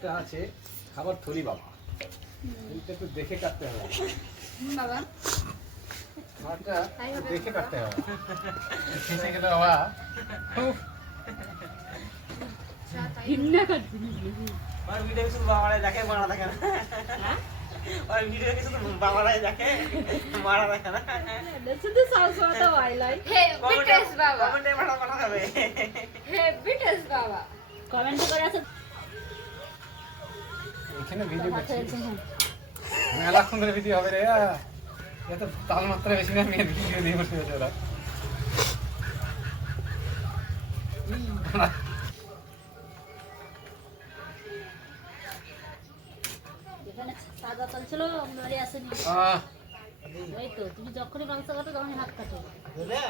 একটা আছে খাবার থলি বাবা, এইটা একটু দেখে কাটতে হবে বাবা। খাবারটা দেখে কাটতে হবে, খেতে গেলে বাবা ঘৃণা করছি और वीडियो में बाबा जाके मारा था क्या और वीडियो में तो बाबा जाके मारा था क्या শুধু সাউসওয়াটা হাইলাইট হেভি টেস্ট বাবা, কমেন্টে পাঠা যাবে হেভি টেস্ট বাবা, কমেন্ট করে আছে এখানে ভিডিও করছি মেলাক্ষণ ধরে ভিডিও হবে রে, এত তালমাত্রা বেশি না, মেয়ের ভিডিও দিয়ে বসে আছে ওরা। এখানে সাদা তেল ছিল বাড়ি আসেনি, ওই তো তুমি যখনই মাংস কাটো তখনই হাত কাটো। बोले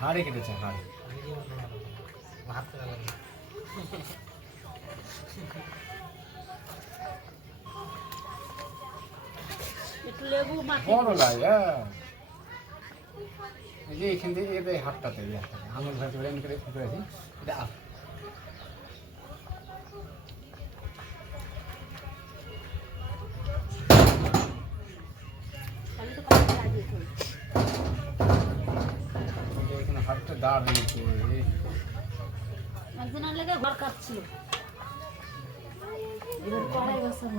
হাড়ে কেটেছে, হাড়ে हाथ से लगा একটু লেবু মাখি বড় লাগে, এই যে এখান থেকে এদের হাতটাতে আঙুল ভাজি করে করে করেছি এটা আমি তো কত লাগিয়েছি এখানে হাতটা দাঁড় হয়েছে, একদিন আর লেগে ঘর কাটছিল এবার কড়াই বসাবো।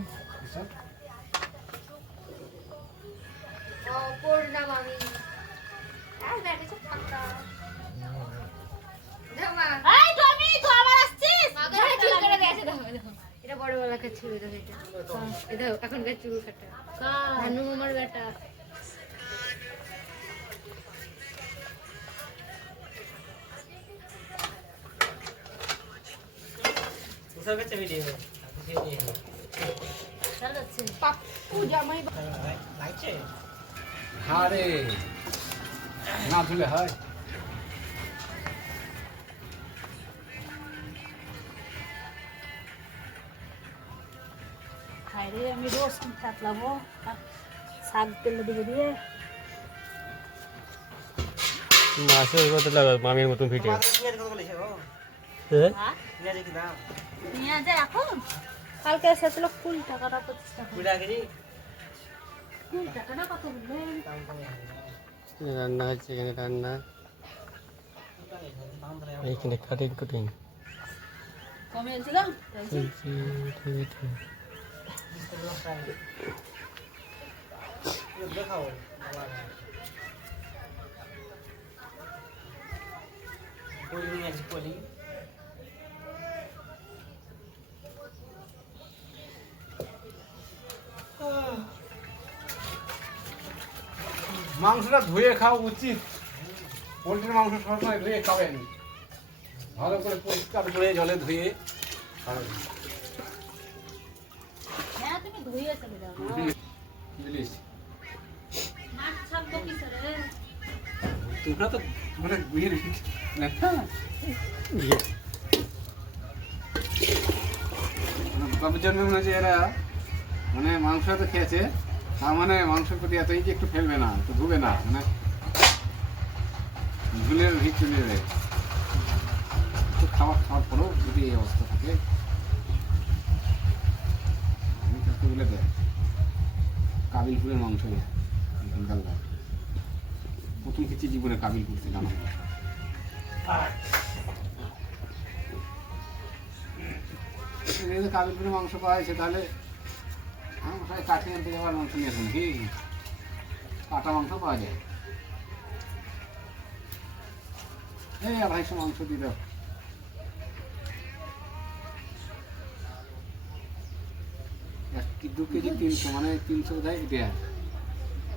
পড়লাম আমি আর দেখে সব পাতা দেখো মা এই টমি তো আবার আসছিস, মাকে চুল কেটে দিয়েছে, দেখো দেখো এটা বড় বড় কাছে ছিল, দেখো এটা দেখো এখনকার চুল কাটা ধানু মামার বেটা। दूसरा बच्चा वीडियो है চল যাচ্ছে পাপ্পু জামাই লাগছে হাড়ে না ধুলে হয়। খাই রে, আমি রোজ কাটলাবো শাক তেল দিয়ে দিয়ে মাছের কত লাগা মামির মতন ভিডিও পেঁয়াজ কত বলেছে ও হ্যাঁ পেঁয়াজ কি দাম নিয়ে যায় এখন, কালকে এসেছিল ফুল টাকাটা 25 টাকা, বুড়া কেজি ফুল টাকাটা কত বললেন? দাম কম রান্না হচ্ছে এখানে, রান্না এইখানে কাটিং কুটিং কমে এসেছিলাম দেখাও পলি নিয়ে আসি পলি মাংসটা ধুয়ে খাওয়া উচিত, পোলট্রির মাংস সবসময় ধুয়ে খাবেন, ভালো করে পরিষ্কার করে জলে ধুয়ে খাবেন। হ্যাঁ তুমি ধুয়ে চলে যাও বুঝলিস, মাছ ছাড়বো কি করে? তোমরা তো মানে ধুয়ে রেখেছি না, বাবুর জন্য মনে হচ্ছে এরা মানে মাংস তো খেয়েছে, তার মানে মাংসের প্রতি এত যে একটু ফেলবে না, একটু ধুবে না, মানে ধুলে ভিড় চলে যাবে। একটু খাওয়ার পরেও যদি এই অবস্থা থাকে, আমি তো বলে দেয় কাবিল ফুলের মাংস এখানকার প্রথম কিছু জীবনে কাবিল ফুলতে জানা কাবিল ফুলের মাংস পাওয়া যাচ্ছে, তাহলে আমার সবাই কাঠি আনতে যাওয়ার মাংস নিয়ে আসুন কি, কাটা মাংস পাওয়া যায়, এই 250 মাংস দিয়ে দাও। কি 2 কেজি 300, মানে 300 বোধহয় দেয়,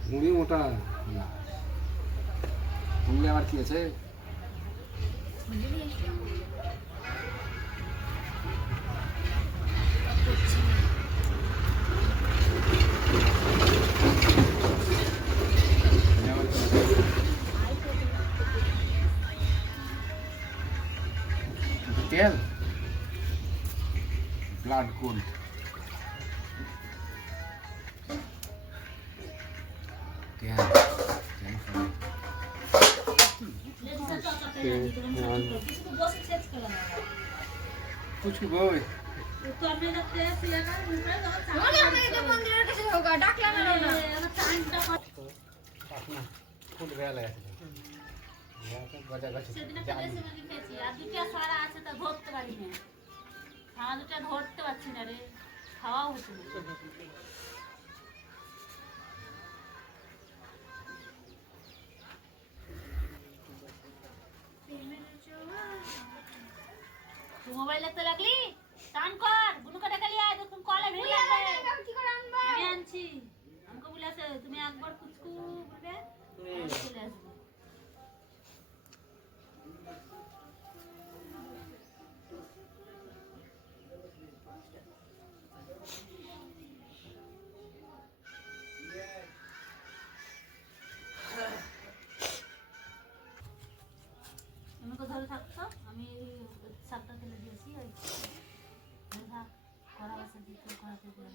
মুড়ি মোটা না, মুড়ি আবার কি আছে তেল, ব্লাড গোল্ড, তরকারি রান্না করলাম, সবজি করলাম। শুধু বসে ছেচ খেলাম। পুচকু বই তো আমি রাতে শুয়ে না, মুখে যখন চা মানে আমরা এটা মন্দিরের কাছে হোগা ডাকলাম না না আমার চানটা না ফুল গায়ে লাগাছে গজা গাছ সেদিন একটা বেশি মুরগি খেয়েছি, আর দুটো সারা আছে তা ধরতে পারি না। সারা দুটো ধরতে পারছি না রে, খাওয়াও হচ্ছে না। তুই মোবাইল দেখতে লাগলি? টান কর, বুনুকে ডেকে নিয়ে আয়, দেখুন কলে ভিড় লাগবে। কি করে আনবা আমি আনছি। আমাকে বলে আছে, তুমি একবার কুচকু বলবে, আমি চলে আসবো। আমাকে ধরে থাকতো, আমি শাকটা ফেলে দিয়েছি, ওই ধরে থাক, কড়া বসে দিতে কড়াতে দিয়ে